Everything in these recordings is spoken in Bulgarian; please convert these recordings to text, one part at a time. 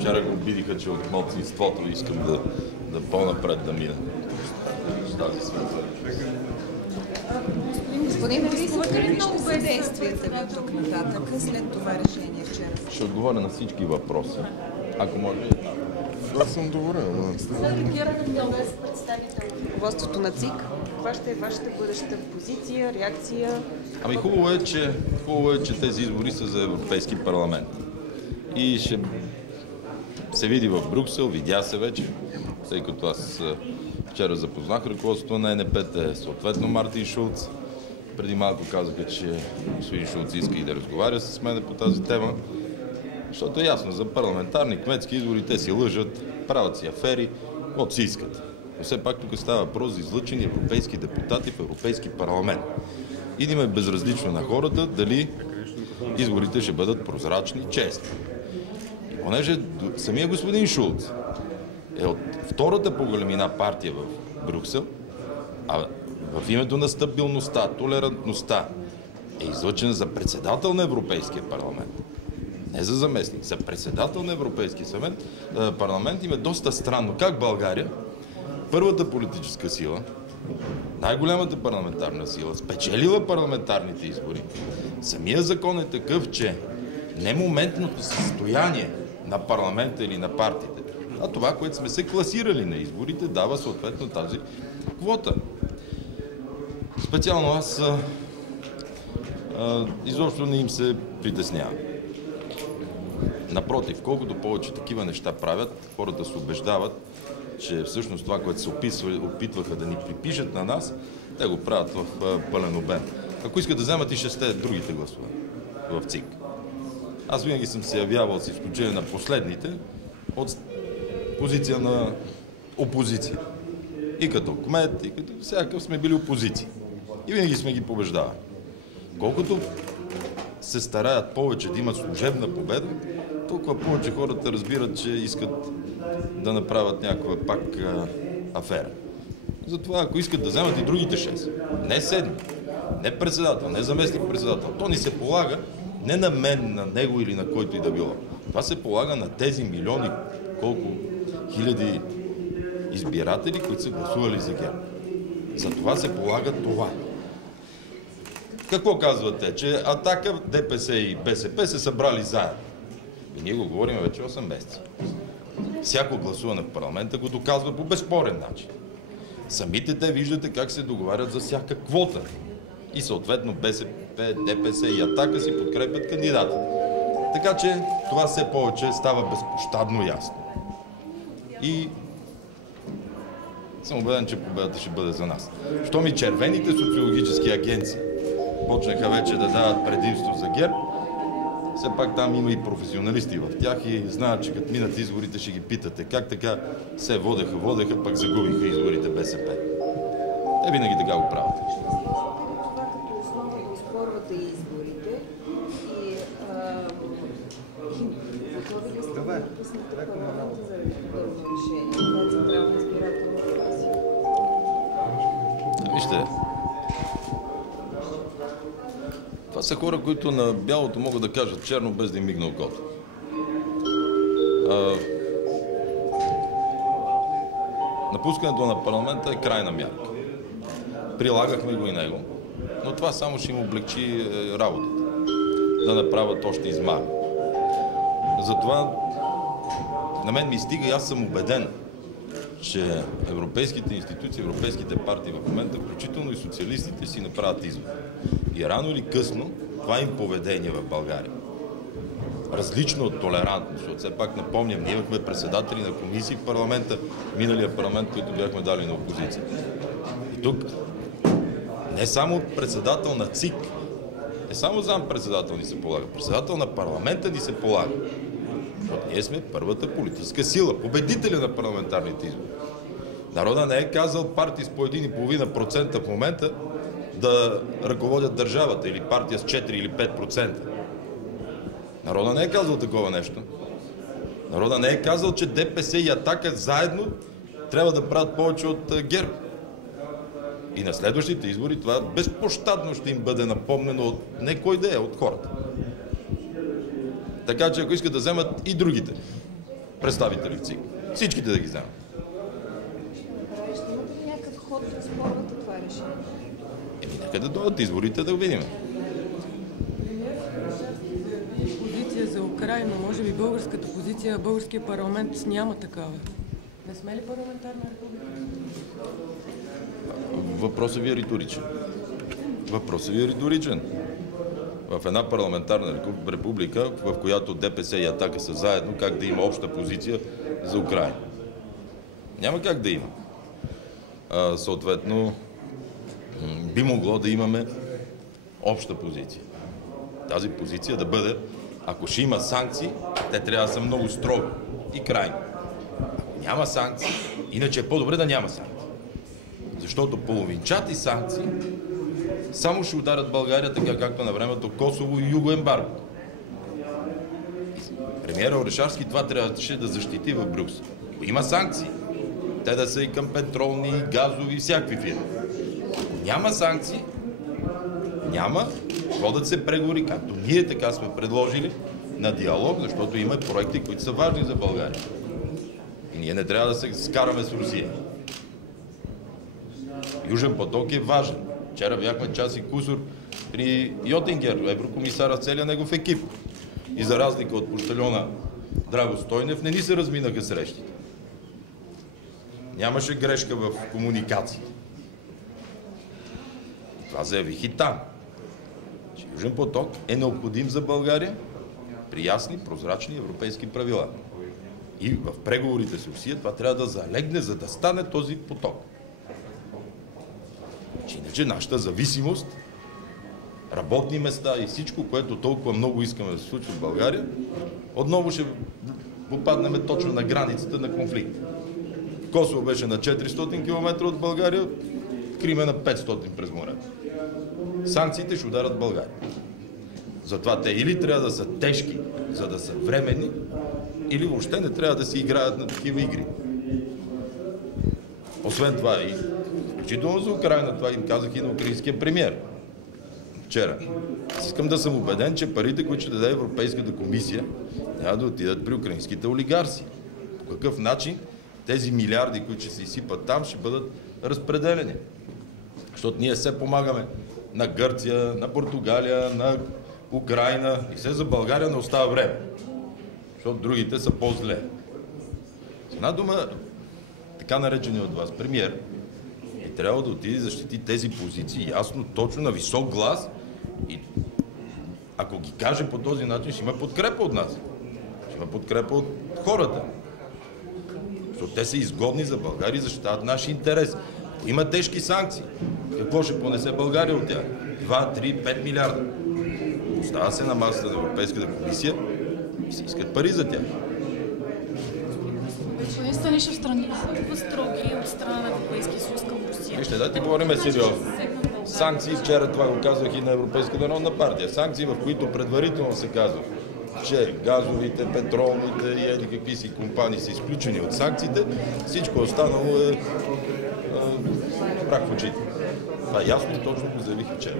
Вчера го обидиха, че от малцинството искам да по-напред да мина с тази светла. Господин, рискувате ли много бездействията ви от тук нататък след това решение вчера? Ще отговоря на всички въпроси. Ако може. Аз съм добре. Ръководството на ЦИК, каква ще е вашата бъдеща позиция, реакция? Ами хубаво е, че тези избори са за Европейски парламент. И ще се види в Брюксел, видя се вече, тъй като аз вчера запознах ръководството на ЕНП, съответно Мартин Шулц. Преди малко казаха, че господин Шулц иска и да разговаря с мен по тази тема, защото е ясно, за парламентарни, кметски избори те си лъжат, правят си афери, каквото си искат. Но все пак тук става въпрос за излъчени европейски депутати в Европейски парламент. И да им е безразлично на хората дали изборите ще бъдат прозрачни, честни. И понеже самия господин Шулц е от втората по големина партия в Брюксел, а в името на стабилността, толерантността е излъчен за председател на Европейския парламент. Не за заместник, за председател на Европейския парламент им е доста странно. Как България, първата политическа сила, най-голямата парламентарна сила, спечелила парламентарните избори, самия закон е такъв, че не моментното състояние на парламента или на партиите, а това, което сме се класирали на изборите, дава съответно тази квота. Специално аз изобщо не им се притеснявам. Напротив, колкото повече такива неща правят, хората се убеждават, че всъщност това, което се опитваха да ни припишат на нас, те го правят в пълен обем. Ако искат да вземат и 6 другите гласове в ЦИК. Аз винаги съм се явявал, с изключение на последните, от позиция на опозиция. И като кмет, и като всякакъв сме били опозиции. И винаги сме ги побеждавали. Колкото се стараят повече да имат служебна победа, толкова повече хората разбират, че искат да направят някаква пак афера. Затова, ако искат да вземат и другите 6, не 7, не председател, не заместник председател, то ни се полага не на мен, на него или на който и да било. Това се полага на тези милиони, колко хиляди избиратели, които са гласували за ГЕРБ. За това се полага това. Какво казват те? Че Атака, ДПС и БСП се събрали заедно. И ние го говорим вече 8 месеца. Всяко гласуване в парламента го доказва по безспорен начин. Самите те виждате как се договарят за всяка квота. И съответно БСП, ДПС и Атака си подкрепят кандидата. Така че това все повече става безпощадно ясно. И съм убеден, че победата ще бъде за нас. Щом и червените социологически агенции почнаха вече да дават предимство за ГЕРБ, все пак там има и професионалисти в тях и знаят, че като минат изборите ще ги питате как така се водеха, пък загубиха изборите БСП. Те винаги така го правят. Това като основа да оспорвате изборите и готови ли сте да напуснете парламента заради подобно решение? Това е Централна избирателна комисия. Вижте, това са хора, които на бялото могат да кажат черно, без да им мигне окото. Напускането на парламента е крайна мярка. Прилагахме го и него, но това само ще им облегчи работата. Да направят още измами. Затова на мен ми стига и аз съм убеден, че европейските институции, европейските партии в момента, включително и социалистите, си направят извод. И рано или късно това им поведение в България, различно от толерантно, защото все пак напомням, ние имахме председатели на комисии в парламента, миналия парламент, които бяхме дали на опозиция. И тук не само председател на ЦИК, не само зам-председател ни се полага, председател на парламента ни се полага. Защото ние сме първата политическа сила, победителя на парламентарните избори. Народа не е казал партии с по 1,5% в момента да ръководят държавата или партия с 4 или 5%. Народа не е казал такова нещо. Народа не е казал, че ДПС и Атака заедно трябва да правят повече от ГЕРБ. И на следващите избори това безпощадно ще им бъде напомнено от не кой да е, от хората. Така че ако искат да вземат и другите, представители в ЦИК. Всичките да ги вземат. Ще имате ли някакъв ход да спорвате това решение? Нека да дойдат изборите да го видим. Позиция за Украйна, може би българската позиция, българския парламент няма такава. Не сме ли парламентарна република? Въпросът ви е риторичен. Въпросът ви е риторичен. В една парламентарна република, в която ДПС и Атака са заедно, как да има обща позиция за Украйна? Няма как да има. Съответно, би могло да имаме обща позиция. Тази позиция да бъде, ако ще има санкции, те трябва да са много строги и крайни. Ако няма санкции, иначе е по-добре да няма санкции. Защото половинчати санкции само ще ударят България, така както на времето Косово и Югоембарго. Премиера Орешарски това трябваше да защити в Брюксел. Ако има санкции, те да са и към петролни, газови, всякакви фирми. Ако няма санкции, няма, водят се преговори, както ние така сме предложили, на диалог, защото има проекти, които са важни за България. И ние не трябва да се скараме с Русия. Южен поток е важен. Вчера бяхме час и кусор при Йотингер, еврокомисара, целия негов екип. И за разлика от пощальона Драго Стойнев, не ни се разминаха срещите. Нямаше грешка в комуникации. Това заявих и там. Че Южен поток е необходим за България при ясни, прозрачни европейски правила. И в преговорите с Русия това трябва да залегне, за да стане този поток. Иначе нашата зависимост, работни места и всичко, което толкова много искаме да се случи в България, отново ще попаднем точно на границата на конфликт. Косово беше на 400 км от България, Крим е на 500 през морето. Санкциите ще ударят България. Затова те или трябва да са тежки, за да са временни, или въобще не трябва да си играят на такива игри. Освен това и включително за Украйна, това им казах и на украинския премиер вчера. Аз искам да съм убеден, че парите, които ще даде Европейската комисия, няма да отидат при украинските олигарси. По какъв начин тези милиарди, които ще се изсипат там, ще бъдат разпределени. Защото ние все помагаме на Гърция, на Португалия, на Украйна и все за България не остава време. Защото другите са по-зле. С една дума, така наречени от вас премиер, и трябва да отиде да защити тези позиции ясно, точно, на висок глас и ако ги каже по този начин, ще има подкрепа от нас. Ще има подкрепа от хората. Защото те са изгодни за България и защитават нашия интерес. Ако има тежки санкции, какво ще понесе България от тях? 2, 3, 5 милиарда. Остава се на масата на Европейската комисия и се искат пари за тях. Господин Станишев, страни са толкова строги от страна на Европейския съюз към Русия. Вижте, дайте говорим сериозно. Санкции, вчера това го казвах и на Европейска народна партия. Санкции, в които предварително се казва, че газовите, петролните и еди какви си компании са изключени от санкциите, всичко останало е прах в очите. Това ясно и точно го заявих вчера.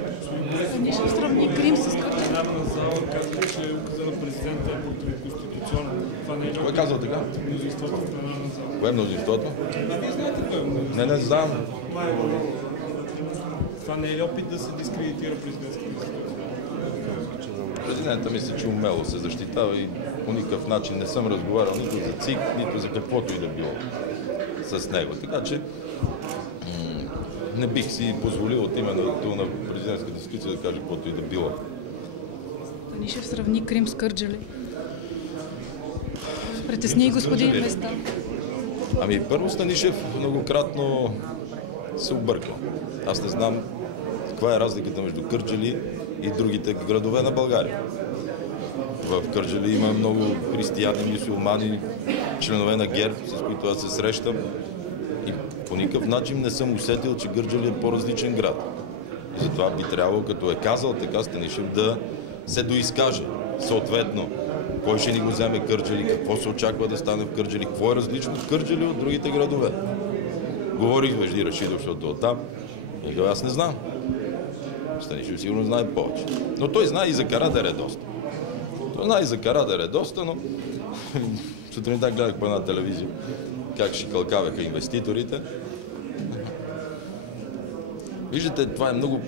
Станишев сравни Крим с Кърджали. Пленарна зала казва, че указа на президента е противоконституционен. Това не е Кой казва така? мнозинството в пленарна зала. Кое е мнозинството? Вие знаете кое е мнозинството. Не знам. Това не е ли опит да се дискредитира президентския институт? Президента мисля, че умело се защитава и по никакъв начин не съм разговарял нито за ЦИК, нито за каквото и да било с него. Така че не бих си позволил от името на президентската институция да кажа каквото и да било. Станишев сравни Крим с Кърджали. Притесни и господин Местан. Ами първо Станишев многократно се обърква. Аз не знам каква е разликата между Кърджали и другите градове на България. В Кърджали има много християни, мюсюлмани, членове на ГЕРБ, с които аз се срещам. И по никакъв начин не съм усетил, че Кърджали е по-различен град. И затова би трябвало, като е казал така Станишев, да се доизкаже. Съответно, кой ще ни го вземе Кърджали, какво се очаква да стане в Кърджали, какво е различно в Кърджали от другите градове. Говорих с Вежди Рашидов, защото е оттам. И казва, аз не знам. Станишев сигурно знае повече. Но той знае и за Карадер е доста. Той знае и за Карадер е доста, но Сутринта гледах по една телевизия как шикалкаваха инвеститорите. Виждате, това е много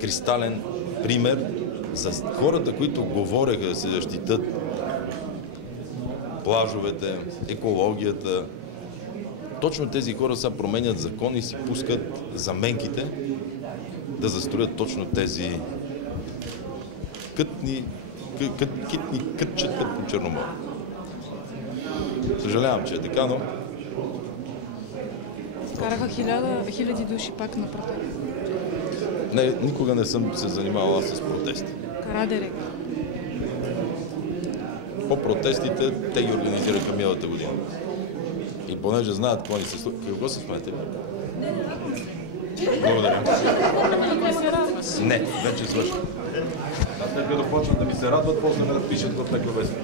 кристален пример за хората, които говореха да се защитат плажовете, екологията. Точно тези хора сега променят закон и си пускат заменките да застроят точно тези китни кътчета по Черноморе. Съжалявам, че е така, но Караха хиляди души пак на протест. не, никога не съм се занимавал с протести. Карадерек. По протестите те ги организираха миналата година. И понеже знаят какво ни се случва... Какво се смеете? Благодаря. Не, вече свърши. А след като почнат да ми се радват, после ме напишат в някаква вестник.